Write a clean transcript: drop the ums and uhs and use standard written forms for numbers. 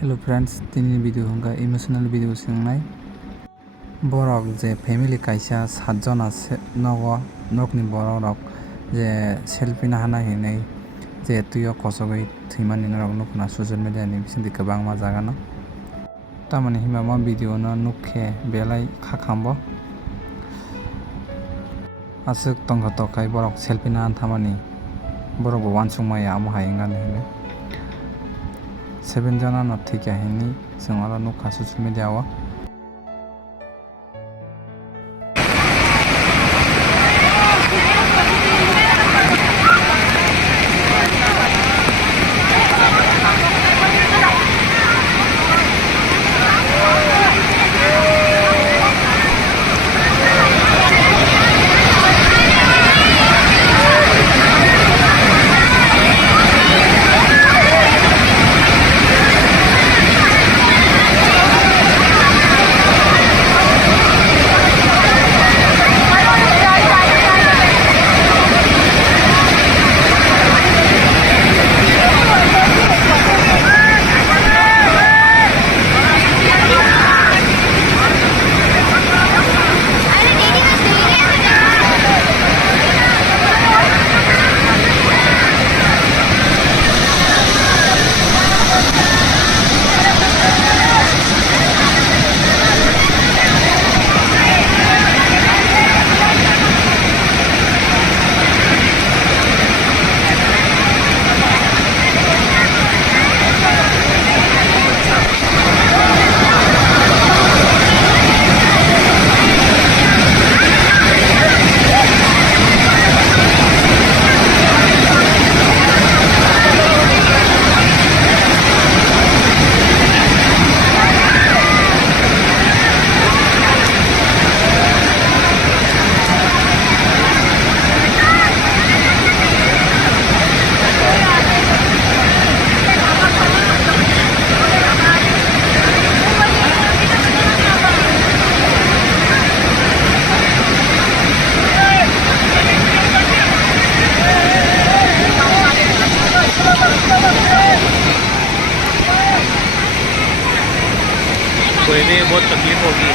Hello friends दिनैनि video हंगा emotional video सोंनाय बरक जे फेमिली कायसा 7 जना नगो नकनि बरक जे सेल्फि नाहाना हिनै जे तुयो कसगै थैमानि नरक नुखना सोशल मीडिया नि बिसिंदि गोबां मा जागानो तामाने हिमा मा भिडिअ no नुखे बेलाय खाखांबो आसुक तंगा तकाय बरक सेल्फि नाहान थामानि बरक वानसुंमाया आमो हायेंगानो हिनै 7 जना no thikya hini singala nukha social media o कोई भी बहुत तकलीफ होगी।